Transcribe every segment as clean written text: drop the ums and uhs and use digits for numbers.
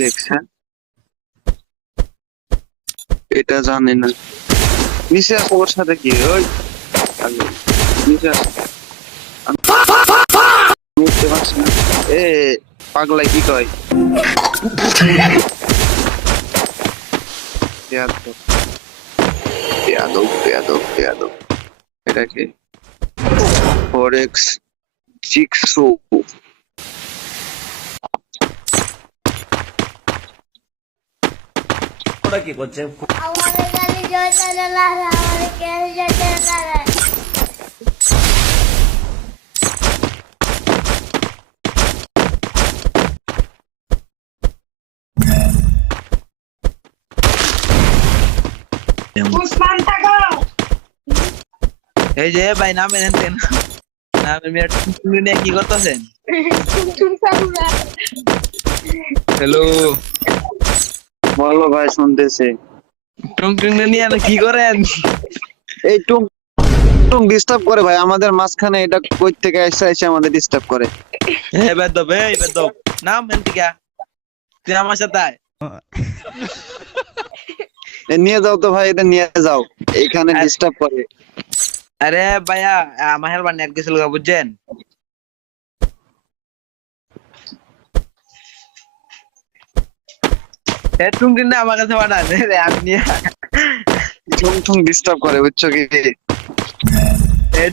লেখছে এটা জানি না। নিচে আসো, ওর সাথে কি ওই আগে, নিচে আসো। আমি উঠতে পারছি না। এ পাগলাই কি কয়? বেয়াদব বেয়াদব বেয়াদব বেয়াদব। এটা কি? ফরেক্স জিক্সো। ওরা কি করছে? আমাদের গাড়ি জয়টা জ্বালা, আমাদের গাড়ি জয়টা জ্বালা। এই যে ভাই নামেন এনতেন নামের মেয়ে টুনটুনি নিয়ে কি করতেছেন? হ্যালো, বলো ভাই, শুনতেছি। টুনটুনি নিয়ে কি করেন? এই টুং টুং ডিস্টার্ব করে ভাই আমাদের মাঝখানে। এটা কই থেকে এসে এসে আমাদের ডিস্টার্ব করে। এই বেদব নাম এনতিকা, তুই আমার সাথে আয়। নিয়ে যাও তো ভাই, এটা নিয়ে যাও, এইখানে ডিস্টার্ব করে। আরে ভাইয়া আমার হেলবার নেট গেছিল বুঝছেন? টুনটুনি আমার কাছে বানান, আমি নিয়ে টুং টুং ডিস্টার্ব করে, বুঝছো কি?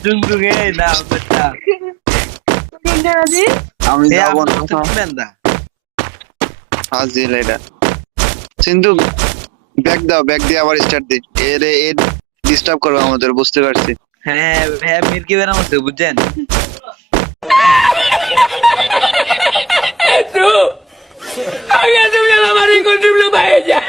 টুনটুনি না বেটা, আমি যাবো না। বেন্দা হাজির এটা সিন্ধু, ব্যাগ দিয়ে আবার স্টার্ট দি। এ ডিস্টার্ব করবে আমাদের, বুঝতে পারছি। হ্যাঁ হ্যাঁ মির্কি বেরাম হচ্ছে বুঝছেন? Tú, haga tu vida, marico, tú lo vas a ella.